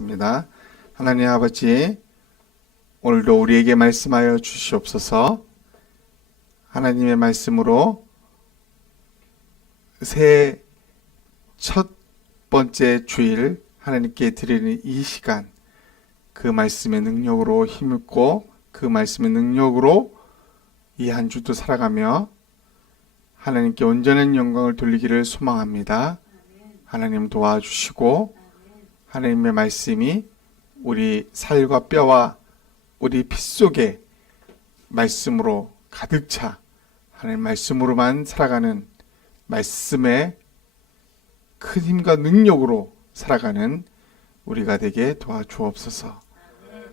기도하겠습니다. 하나님 아버지, 오늘도 우리에게 말씀하여 주시옵소서. 하나님의 말씀으로 새해 첫 번째 주일 하나님께 드리는 이 시간, 그 말씀의 능력으로 힘입고 그 말씀의 능력으로 이 한 주도 살아가며 하나님께 온전한 영광을 돌리기를 소망합니다. 하나님 도와주시고 하나님의 말씀이 우리 살과 뼈와 우리 피 속에 말씀으로 가득 차 하나님 말씀으로만 살아가는, 말씀의 큰 힘과 능력으로 살아가는 우리가 되게 도와주옵소서.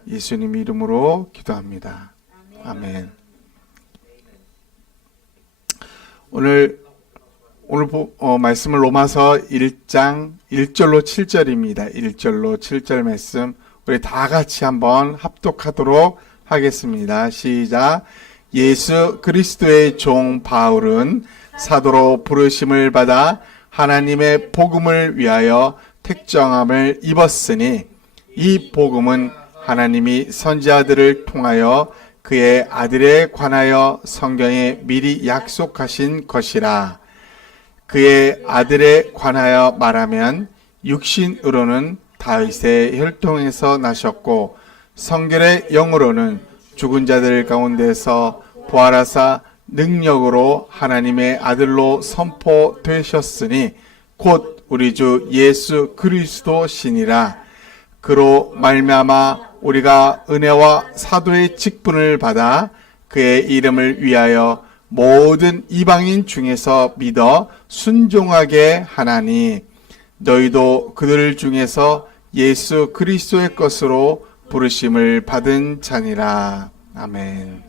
예수님 이름으로 기도합니다. 아멘. 오늘 말씀은 로마서 1장 1절로 7절입니다. 1절로 7절 말씀 우리 다 같이 한번 합독하도록 하겠습니다. 시작. 예수 그리스도의 종 바울은 사도로 부르심을 받아 하나님의 복음을 위하여 택정함을 입었으니 이 복음은 하나님이 선지자들을 통하여 그의 아들에 관하여 성경에 미리 약속하신 것이라. 그의 아들에 관하여 말하면 육신으로는 다윗의 혈통에서 나셨고 성결의 영으로는 죽은 자들 가운데서 부활하사 능력으로 하나님의 아들로 선포되셨으니 곧 우리 주 예수 그리스도시니라. 그로 말미암아 우리가 은혜와 사도의 직분을 받아 그의 이름을 위하여 모든 이방인 중에서 믿어 순종하게 하나니 너희도 그들 중에서 예수 그리스도의 것으로 부르심을 받은 자니라. 아멘.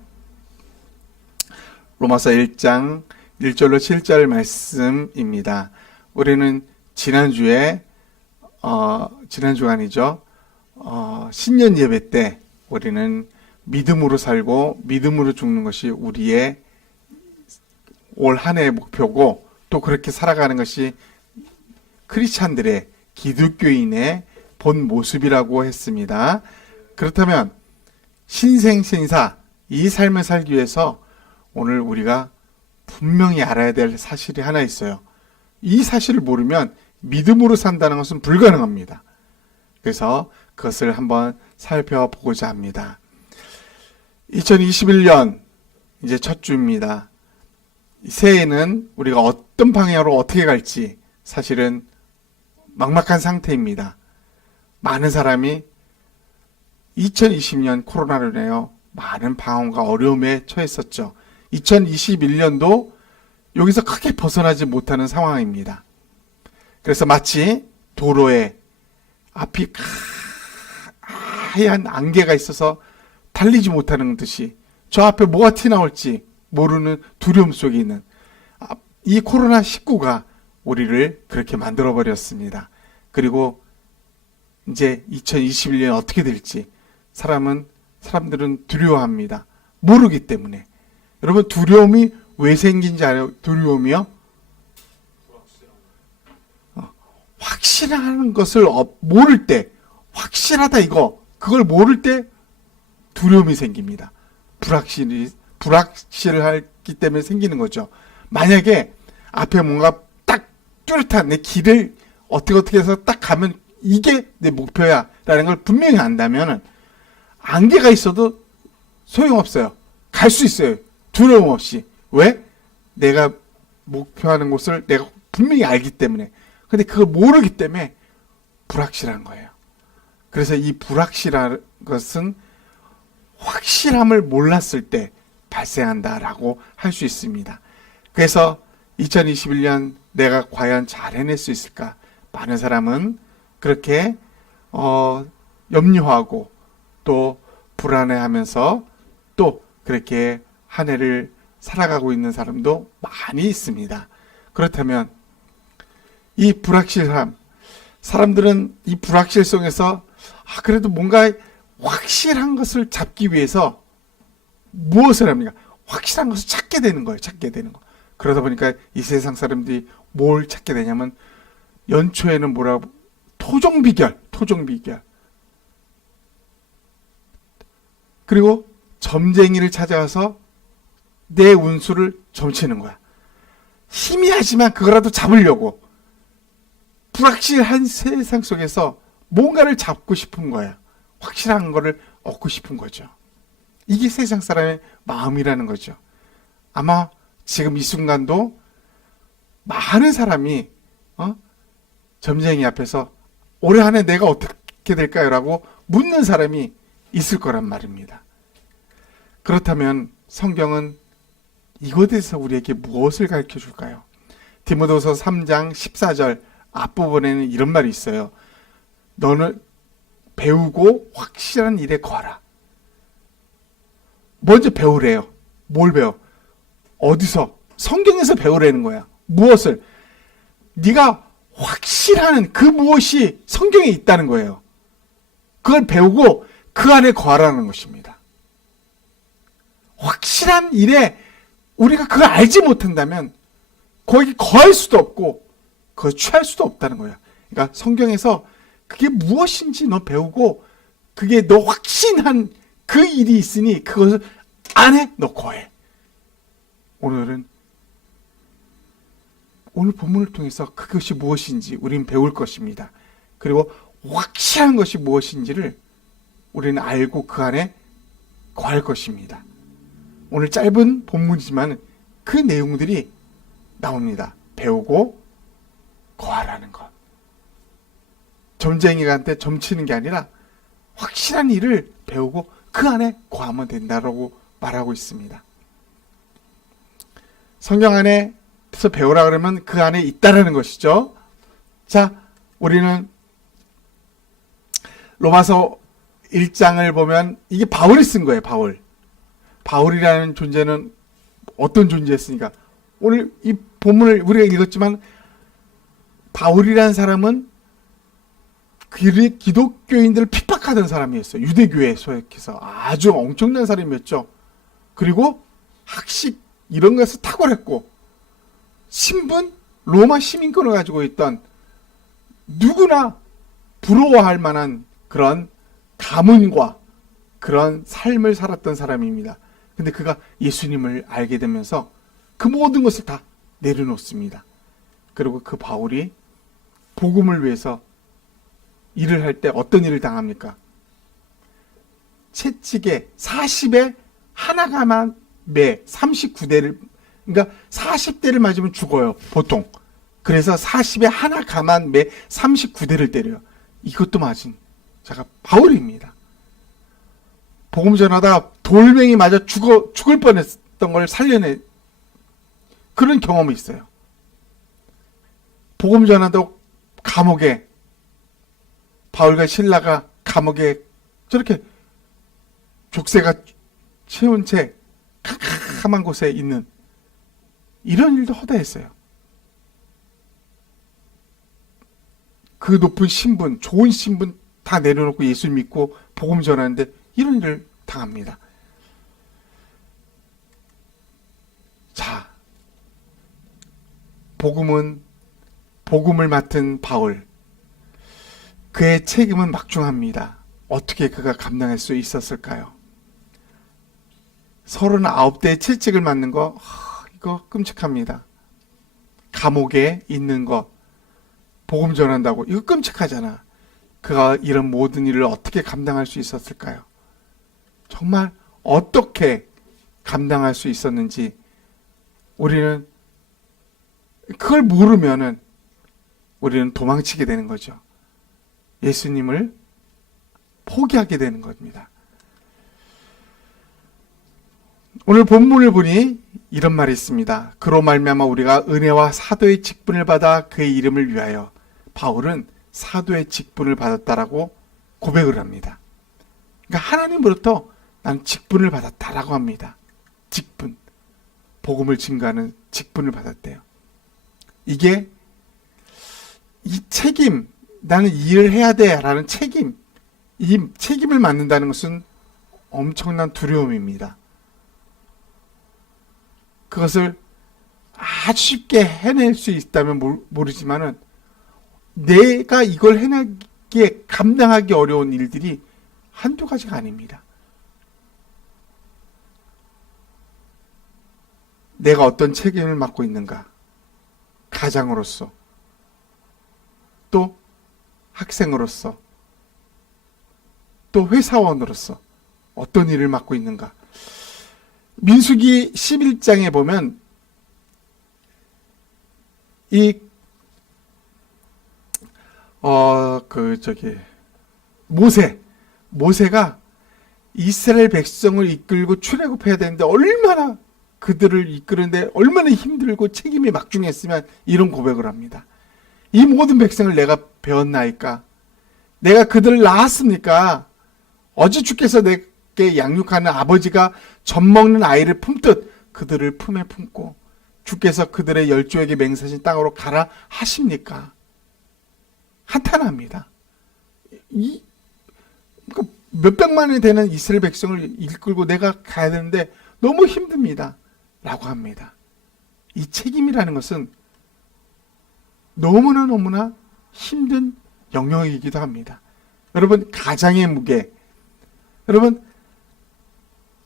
로마서 1장 1절로 7절 말씀입니다. 우리는 지난주가 아니죠. 신년 예배 때 우리는 믿음으로 살고 믿음으로 죽는 것이 우리의 올 한 해의 목표고, 또 그렇게 살아가는 것이 크리스찬들의, 기독교인의 본 모습이라고 했습니다. 그렇다면 신생신사 이 삶을 살기 위해서 오늘 우리가 분명히 알아야 될 사실이 하나 있어요. 이 사실을 모르면 믿음으로 산다는 것은 불가능합니다. 그래서 그것을 한번 살펴보고자 합니다. 2021년 이제 첫 주입니다. 새해에는 우리가 어떤 방향으로 어떻게 갈지 사실은 막막한 상태입니다. 많은 사람이 2020년 코로나로 인하여 많은 방황과 어려움에 처했었죠. 2021년도 여기서 크게 벗어나지 못하는 상황입니다. 그래서 마치 도로에 앞이 하얀 안개가 있어서 달리지 못하는 듯이 저 앞에 뭐가 튀어나올지 모르는 두려움 속에 있는 이 코로나19가 우리를 그렇게 만들어버렸습니다. 그리고 이제 2021년 어떻게 될지 사람들은 두려워합니다. 모르기 때문에. 여러분, 두려움이 왜 생긴지 알아요? 두려움이요? 확실한 것을 모를 때, 확실하다 그걸 모를 때 두려움이 생깁니다. 불확실을 하기 때문에 생기는 거죠. 만약에 앞에 뭔가 딱 뚜렷한 내 길을 어떻게 해서 딱 가면 이게 내 목표야 라는 걸 분명히 안다면 안개가 있어도 소용없어요. 갈 수 있어요. 두려움 없이. 왜? 내가 목표하는 곳을 내가 분명히 알기 때문에. 근데 그걸 모르기 때문에 불확실한 거예요. 그래서 이 불확실한 것은 확실함을 몰랐을 때 발생한다라고 할 수 있습니다. 그래서 2021년 내가 과연 잘 해낼 수 있을까? 많은 사람은 그렇게 염려하고 또 불안해하면서 또 그렇게 한 해를 살아가고 있는 사람도 많이 있습니다. 그렇다면 이 불확실함, 사람들은 이 불확실 속에서 그래도 뭔가 확실한 것을 잡기 위해서 무엇을 합니까? 확실한 것을 찾게 되는 거예요. 그러다 보니까 이 세상 사람들이 뭘 찾게 되냐면 연초에는 토종비결. 그리고 점쟁이를 찾아가서 내 운수를 점치는 거야. 희미하지만 그거라도 잡으려고. 불확실한 세상 속에서 뭔가를 잡고 싶은 거야. 확실한 거를 얻고 싶은 거죠. 이게 세상 사람의 마음이라는 거죠. 아마 지금 이 순간도 많은 사람이 점쟁이 앞에서 올해 한 해 내가 어떻게 될까요? 라고 묻는 사람이 있을 거란 말입니다. 그렇다면 성경은 이것에서 우리에게 무엇을 가르쳐 줄까요? 디모데후서 3장 14절 앞부분에는 이런 말이 있어요. 너는 배우고 확실한 일에 거하라. 먼저 배우래요. 뭘 배워? 어디서? 성경에서 배우라는 거야. 무엇을? 네가 확실한 그 무엇이 성경에 있다는 거예요. 그걸 배우고 그 안에 거하라는 것입니다. 확실한 일에 우리가 그걸 알지 못한다면 거기 거할 수도 없고 그걸 취할 수도 없다는 거야. 그러니까 성경에서 그게 무엇인지 너 배우고 그게 너 확신한 그 일이 있으니 그것을 안에 너 거해. 오늘 본문을 통해서 그것이 무엇인지 우리는 배울 것입니다. 그리고 확실한 것이 무엇인지를 우리는 알고 그 안에 거할 것입니다. 오늘 짧은 본문이지만 그 내용들이 나옵니다. 배우고 거하라는 것. 점쟁이한테 점치는 게 아니라 확실한 일을 배우고 그 안에 거하면 된다라고 말하고 있습니다. 성경 안에서 배우라 그러면 그 안에 있다라는 것이죠. 자, 우리는 로마서 1장을 보면 이게 바울이 쓴 거예요. 바울이라는 존재는 어떤 존재였으니까 오늘 이 본문을 우리가 읽었지만 바울이라는 사람은 기독교인들을 핍박하던 사람이었어요. 유대교에 소속해서 아주 엄청난 사람이었죠. 그리고 학식 이런 것을 탁월했고 신분, 로마 시민권을 가지고 있던 누구나 부러워할 만한 그런 가문과 그런 삶을 살았던 사람입니다. 근데 그가 예수님을 알게 되면서 그 모든 것을 다 내려놓습니다. 그리고 그 바울이 복음을 위해서 일을 할 때 어떤 일을 당합니까? 채찍에 40에 하나가만 매 39대를 그러니까 40대를 맞으면 죽어요. 보통. 그래서 40에 하나 가만 매 39대를 때려요. 이것도 맞은 자가 바울입니다. 복음 전하다 돌멩이 맞아 죽을 뻔했던 걸 살려내 그런 경험이 있어요. 복음 전하다 감옥에 바울과 실라가 감옥에 저렇게 족쇄가 채운 채 캄캄한 곳에 있는 이런 일도 허다했어요. 그 높은 신분, 좋은 신분 다 내려놓고 예수 믿고 복음 전하는데 이런 일을 당합니다. 자, 복음을 맡은 바울, 그의 책임은 막중합니다. 어떻게 그가 감당할 수 있었을까요? 39대의 채찍을 맞는 거 이거 끔찍합니다. 감옥에 있는 거 복음 전한다고 이거 끔찍하잖아. 그가 이런 모든 일을 어떻게 감당할 수 있었을까요? 정말 어떻게 감당할 수 있었는지 우리는 그걸 모르면은 우리는 도망치게 되는 거죠. 예수님을 포기하게 되는 겁니다. 오늘 본문을 보니 이런 말이 있습니다. 그로 말미암아 우리가 은혜와 사도의 직분을 받아 그의 이름을 위하여 바울은 사도의 직분을 받았다라고 고백을 합니다. 그러니까 하나님으로부터 난 직분을 받았다라고 합니다. 직분. 복음을 증거하는 직분을 받았대요. 이게 이 책임, 나는 이 일을 해야 돼라는 책임, 이 책임을 맡는다는 것은 엄청난 두려움입니다. 그것을 아주 쉽게 해낼 수 있다면 모르지만은 내가 이걸 해내기에 감당하기 어려운 일들이 한두 가지가 아닙니다. 내가 어떤 책임을 맡고 있는가? 가장으로서, 또 학생으로서, 또 회사원으로서 어떤 일을 맡고 있는가? 민수기 11장에 보면 모세가 이스라엘 백성을 이끌고 출애굽해야 되는데 얼마나 그들을 이끄는데 얼마나 힘들고 책임이 막중했으면 이런 고백을 합니다. 이 모든 백성을 내가 배웠나이까? 내가 그들을 낳았습니까? 어제 주께서 내게 양육하는 아버지가 젖 먹는 아이를 품듯 그들을 품에 품고 주께서 그들의 열조에게 맹세하신 땅으로 가라 하십니까? 한탄합니다. 몇백만이 되는 이스라엘 백성을 이끌고 내가 가야 되는데 너무 힘듭니다. 라고 합니다. 이 책임이라는 것은 너무나 힘든 영역이기도 합니다. 여러분, 가장의 무게. 여러분,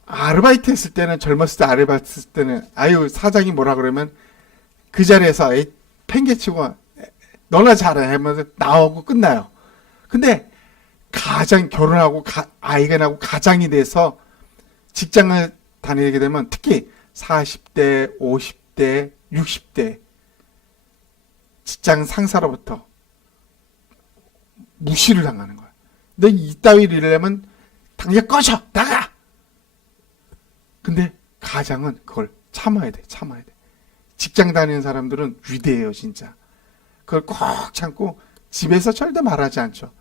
아르바이트 했을 때는, 젊었을 때 아르바이트 했을 때는, 사장이 뭐라 그러면 그 자리에서 팽개치고 너나 잘해 하면서 나오고 끝나요. 근데 결혼하고 아이가 나고 가장이 돼서 직장을 다니게 되면 특히 40대, 50대, 60대 직장 상사로부터 무시를 당하는 거야. 너 이따위 일을 하면 당장 꺼져! 나가! 근데 가장은 그걸 참아야 돼. 직장 다니는 사람들은 위대해요, 진짜. 그걸 꼭 참고 집에서 절대 말하지 않죠.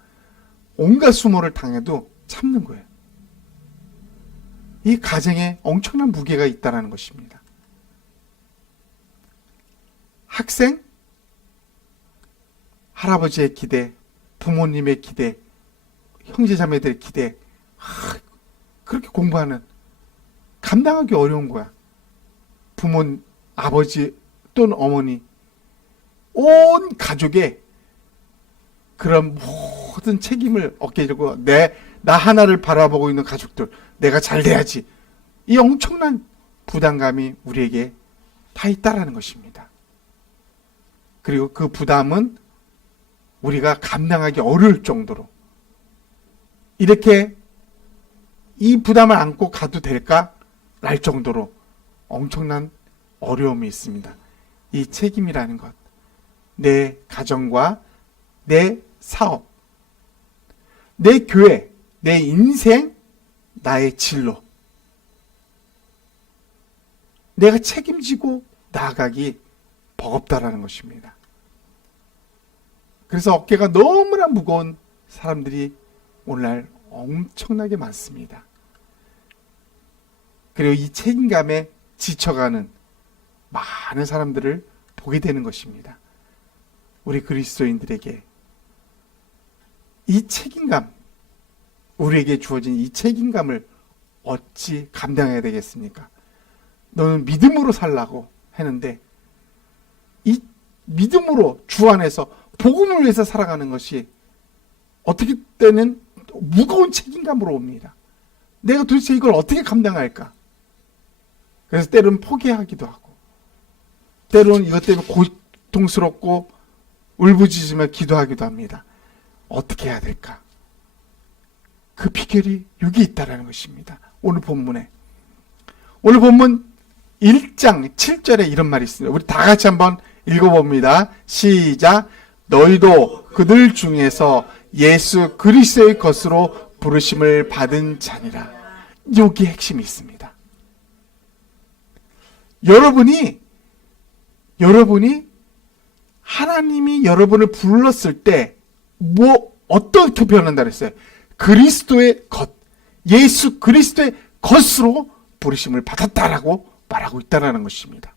온갖 수모를 당해도 참는 거예요. 이 가정에 엄청난 무게가 있다는 것입니다. 학생, 할아버지의 기대, 부모님의 기대, 형제자매들의 기대, 그렇게 공부하는, 감당하기 어려운 거야. 아버지 또는 어머니, 온 가족의 그런 모든 책임을 어깨에 지고 나 하나를 바라보고 있는 가족들, 내가 잘 돼야지. 이 엄청난 부담감이 우리에게 다 있다라는 것입니다. 그리고 그 부담은 우리가 감당하기 어려울 정도로 이렇게 이 부담을 안고 가도 될까? 랄 정도로 엄청난 어려움이 있습니다. 이 책임이라는 것. 내 가정과 내 사업, 내 교회, 내 인생, 나의 진로. 내가 책임지고 나아가기 버겁다라는 것입니다. 그래서 어깨가 너무나 무거운 사람들이 오늘날 엄청나게 많습니다. 그리고 이 책임감에 지쳐가는 많은 사람들을 보게 되는 것입니다. 우리 그리스도인들에게 이 책임감, 우리에게 주어진 이 책임감을 어찌 감당해야 되겠습니까? 너는 믿음으로 살라고 했는데 이 믿음으로 주 안에서 복음을 위해서 살아가는 것이 어떻게 때는 무거운 책임감으로 옵니다. 내가 도대체 이걸 어떻게 감당할까? 그래서 때로는 포기하기도 하고 때로는 이것 때문에 고통스럽고 울부짖으며 기도하기도 합니다. 어떻게 해야 될까? 그 비결이 여기 있다는 것입니다. 오늘 본문 1장 7절에 이런 말이 있습니다. 우리 다 같이 한번 읽어봅니다. 시작. 너희도 그들 중에서 예수 그리스도의 것으로 부르심을 받은 자니라. 여기에 핵심이 있습니다. 여러분이 하나님이 여러분을 불렀을 때 어떻게 변한다 그랬어요? 그리스도의 것, 예수 그리스도의 것으로 부르심을 받았다라고 말하고 있다는 것입니다.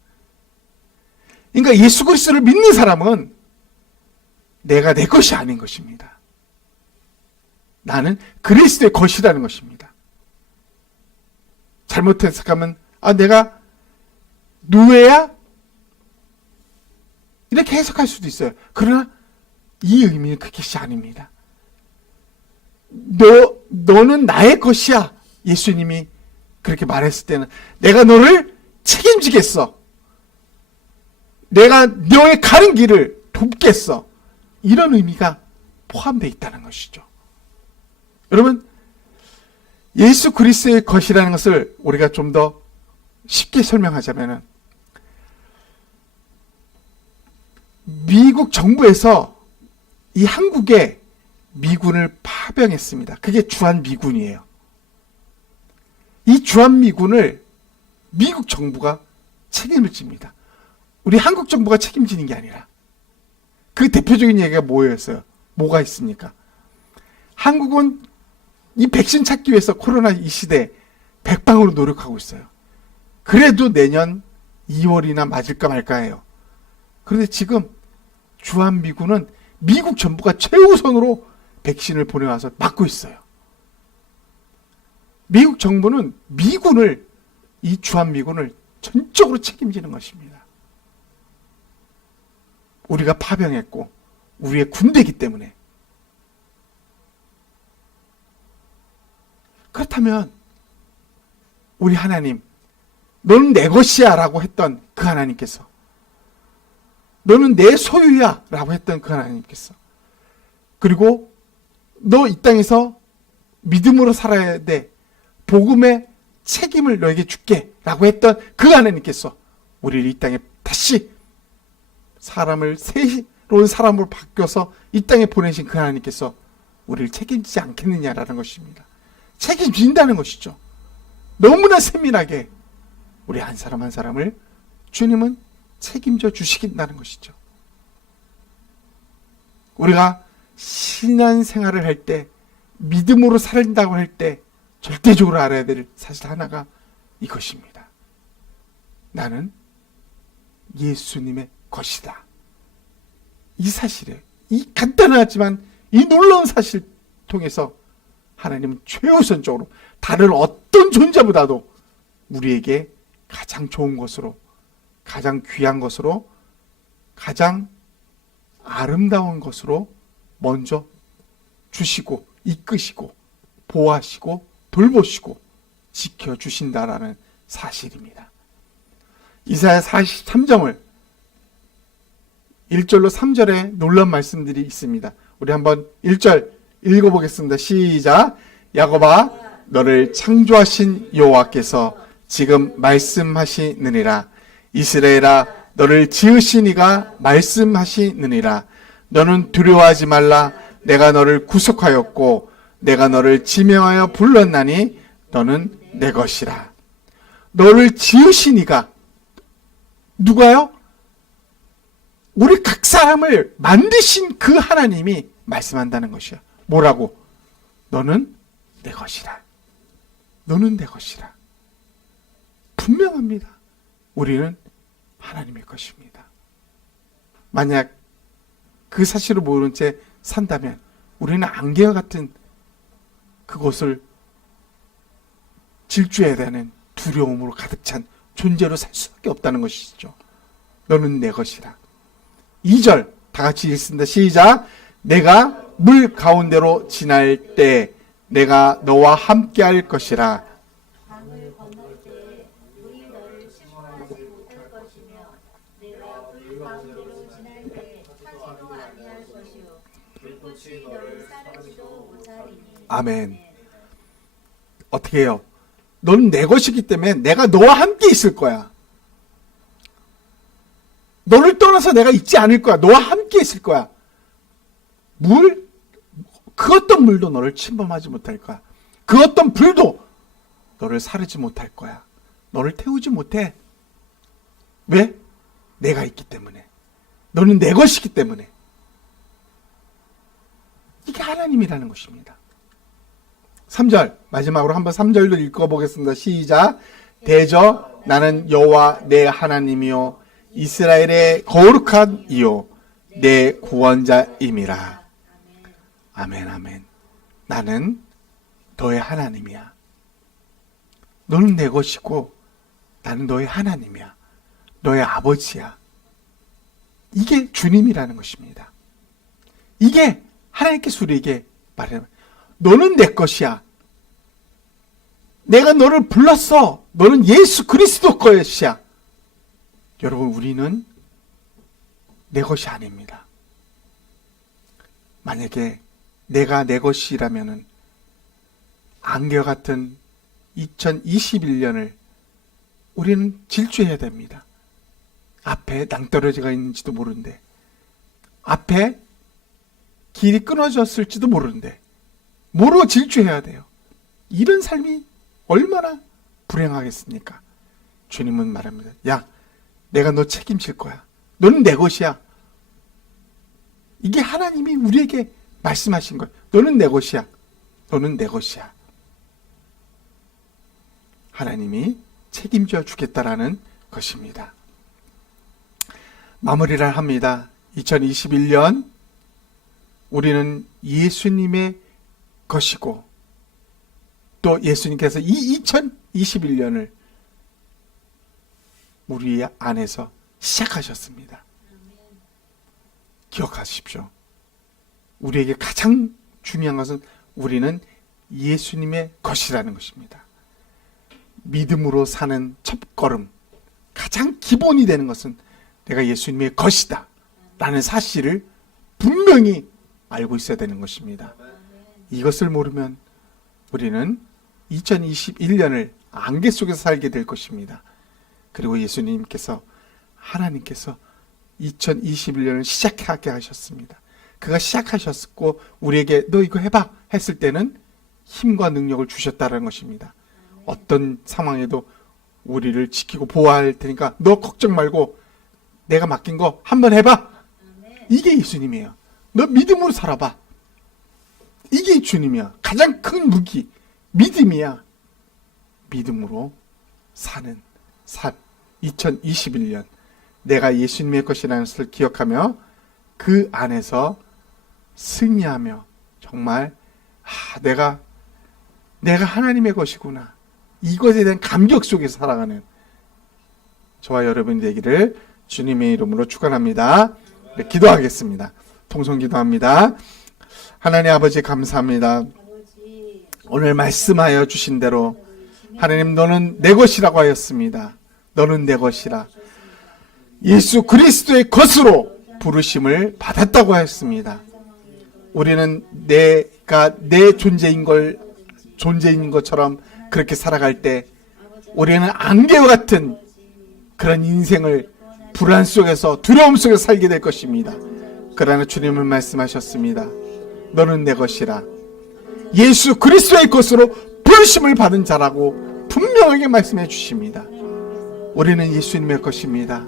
그러니까 예수 그리스도를 믿는 사람은 내가 내 것이 아닌 것입니다. 나는 그리스도의 것이라는 것입니다. 잘못 해석하면 내가 노예야? 이렇게 해석할 수도 있어요. 그러나 이 의미는 그것이 아닙니다. 너는 나의 것이야. 예수님이 그렇게 말했을 때는 내가 너를 책임지겠어. 내가 너의 가는 길을 돕겠어. 이런 의미가 포함되어 있다는 것이죠. 여러분, 예수 그리스도의 것이라는 것을 우리가 좀 더 쉽게 설명하자면, 미국 정부에서 이 한국에 미군을 파병했습니다. 그게 주한미군이에요. 이 주한미군을 미국 정부가 책임을 집니다. 우리 한국 정부가 책임지는 게 아니라. 그 대표적인 얘기가 뭐였어요? 뭐가 있습니까? 한국은 이 백신 찾기 위해서 코로나 이 시대에 백방으로 노력하고 있어요. 그래도 내년 2월이나 맞을까 말까 해요. 그런데 지금 주한미군은 미국 정부가 최우선으로 백신을 보내와서 맞고 있어요. 미국 정부는 미군을, 이 주한미군을 전적으로 책임지는 것입니다. 우리가 파병했고 우리의 군대이기 때문에. 그렇다면 우리 하나님, 너는 내 것이야 라고 했던 그 하나님께서, 너는 내 소유야 라고 했던 그 하나님께서, 그리고 너 이 땅에서 믿음으로 살아야 돼, 복음의 책임을 너에게 줄게 라고 했던 그 하나님께서 우리를 이 땅에 다시 새로운 사람으로 바뀌어서 이 땅에 보내신 그 하나님께서 우리를 책임지지 않겠느냐라는 것입니다. 책임진다는 것이죠. 너무나 세밀하게 우리 한 사람 한 사람을 주님은 책임져 주시긴다는 것이죠. 우리가 신앙생활을 할 때, 믿음으로 살린다고 할 때 절대적으로 알아야 될 사실 하나가 이것입니다. 나는 예수님의 것이다. 이 사실에, 이 간단하지만 이 놀라운 사실 통해서 하나님은 최우선적으로 다른 어떤 존재보다도 우리에게 가장 좋은 것으로, 가장 귀한 것으로, 가장 아름다운 것으로 먼저 주시고 이끄시고 보호하시고 돌보시고 지켜주신다라는 사실입니다. 이사야 43장을 1절로 3절에 놀라운 말씀들이 있습니다. 우리 한번 1절 읽어보겠습니다. 시작. 야곱아, 너를 창조하신 여호와께서 지금 말씀하시느니라. 이스라엘아, 너를 지으신 이가 말씀하시느니라. 너는 두려워하지 말라. 내가 너를 구속하였고 내가 너를 지명하여 불렀나니 너는 내 것이라. 너를 지으신 이가 누가요? 우리 각 사람을 만드신 그 하나님이 말씀한다는 것이야. 뭐라고? 너는 내 것이라. 너는 내 것이라. 분명합니다. 우리는 하나님의 것입니다. 만약 그 사실을 모르는 채 산다면 우리는 안개와 같은 그것을 질주해야 되는 두려움으로 가득 찬 존재로 살 수밖에 없다는 것이죠. 너는 내 것이라. 2절 다 같이 읽습니다. 시작. 내가 물 가운데로 지날 때 내가 너와 함께 할 것이라. 강을 건널 때 물이 너를 침몰하지 못할 것이며 내가 물 가운데로 지날 때 타지도 아니할 것이요 불꽃이 너를 사르지도 못하리니. 아멘. 어떻게 해요? 너는 내 것이기 때문에 내가 너와 함께 있을 거야. 너를 떠나서 내가 있지 않을 거야. 너와 함께 있을 거야. 그 어떤 물도 너를 침범하지 못할 거야. 그 어떤 불도 너를 사르지 못할 거야. 너를 태우지 못해. 왜? 내가 있기 때문에. 너는 내 것이기 때문에. 이게 하나님이라는 것입니다. 3절 마지막으로 한번 3절도 읽어보겠습니다. 시작. 대저 나는 여호와 내 하나님이요 이스라엘의 거룩한 이요 내 구원자임이라. 아멘 아멘. 나는 너의 하나님이야. 너는 내 것이고 나는 너의 하나님이야. 너의 아버지야. 이게 주님이라는 것입니다. 이게 하나님께서 우리에게 말해요. 너는 내 것이야. 내가 너를 불렀어. 너는 예수 그리스도 것이야. 여러분, 우리는 내 것이 아닙니다. 만약에 내가 내 것이라면은 안개와 같은 2021년을 우리는 질주해야 됩니다. 앞에 낭떠러지가 있는지도 모르는데, 앞에 길이 끊어졌을지도 모르는데 모르고 질주해야 돼요. 이런 삶이 얼마나 불행하겠습니까? 주님은 말합니다. 야, 내가 너 책임질 거야. 너는 내 것이야. 이게 하나님이 우리에게 말씀하신 거예요. 너는 내 것이야. 너는 내 것이야. 하나님이 책임져 주겠다라는 것입니다. 마무리를 합니다. 2021년 우리는 예수님의 것이고, 또 예수님께서 이 2021년을 우리 안에서 시작하셨습니다. 기억하십시오. 우리에게 가장 중요한 것은 우리는 예수님의 것이라는 것입니다. 믿음으로 사는 첫걸음, 가장 기본이 되는 것은 내가 예수님의 것이다 라는 사실을 분명히 알고 있어야 되는 것입니다. 이것을 모르면 우리는 2021년을 안개 속에서 살게 될 것입니다. 그리고 예수님께서, 하나님께서 2021년을 시작하게 하셨습니다. 그가 시작하셨고 우리에게 너 이거 해봐 했을 때는 힘과 능력을 주셨다는 것입니다. 어떤 상황에도 우리를 지키고 보호할 테니까 너 걱정 말고 내가 맡긴 거 한번 해봐. 이게 예수님이에요. 너 믿음으로 살아봐. 이게 주님이야. 가장 큰 무기 믿음이야. 믿음으로 사는 삶. 2021년 내가 예수님의 것이라는 것을 기억하며 그 안에서 승리하며 정말 내가 하나님의 것이구나, 이것에 대한 감격 속에서 살아가는 저와 여러분이 되기를 주님의 이름으로 축원합니다. 네, 기도하겠습니다. 통성 기도합니다. 하나님 아버지 감사합니다. 오늘 말씀하여 주신 대로 하나님, 너는 내 것이라고 하였습니다. 너는 내 것이라 예수 그리스도의 것으로 부르심을 받았다고 하였습니다. 우리는 내가 내 존재인 것처럼 그렇게 살아갈 때 우리는 안개와 같은 그런 인생을 불안 속에서, 두려움 속에서 살게 될 것입니다. 그러나 주님은 말씀하셨습니다. 너는 내 것이라 예수 그리스도의 것으로 부르심을 받은 자라고 분명하게 말씀해 주십니다. 우리는 예수님의 것입니다.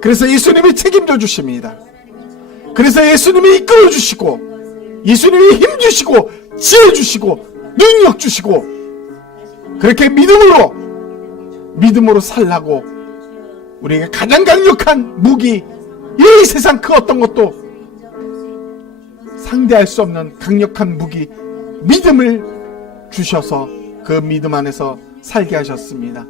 그래서 예수님이 책임져 주십니다. 그래서 예수님이 이끌어 주시고, 예수님이 힘 주시고, 지혜 주시고, 능력 주시고, 그렇게 믿음으로 살라고 우리에게 가장 강력한 무기, 이 세상 그 어떤 것도 상대할 수 없는 강력한 무기, 믿음을 주셔서 그 믿음 안에서 살게 하셨습니다.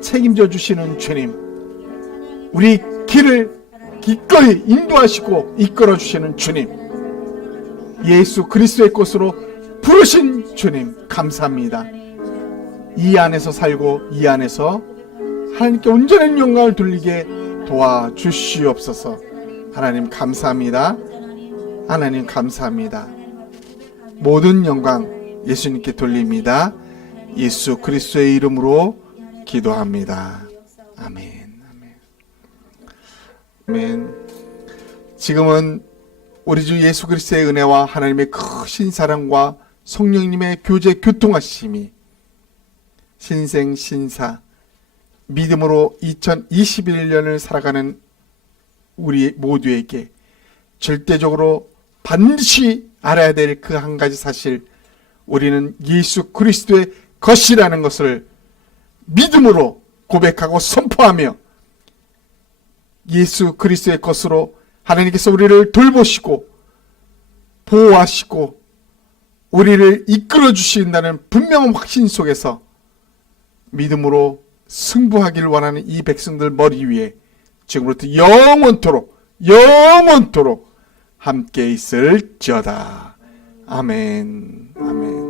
책임져 주시는 주님, 우리 길을 기꺼이 인도하시고 이끌어 주시는 주님, 예수 그리스도의 것으로 부르신 주님 감사합니다. 이 안에서 살고 이 안에서 하나님께 온전한 영광을 돌리게 도와주시옵소서. 하나님 감사합니다. 하나님 감사합니다. 모든 영광 예수님께 돌립니다. 예수 그리스도의 이름으로 기도합니다. 아멘. 아멘. 아멘. 지금은 우리 주 예수 그리스도의 은혜와 하나님의 크신 사랑과 성령님의 교제 교통하심이 신생신사 믿음으로 2021년을 살아가는 우리 모두에게 절대적으로 반드시 알아야 될 그 한 가지 사실, 우리는 예수 그리스도의 것이라는 것을 믿음으로 고백하고 선포하며 예수 그리스도의 것으로 하나님께서 우리를 돌보시고 보호하시고 우리를 이끌어 주신다는 분명한 확신 속에서 믿음으로 승부하기를 원하는 이 백성들 머리 위에 지금부터 영원토록 함께 있을지어다. 아멘. 아멘.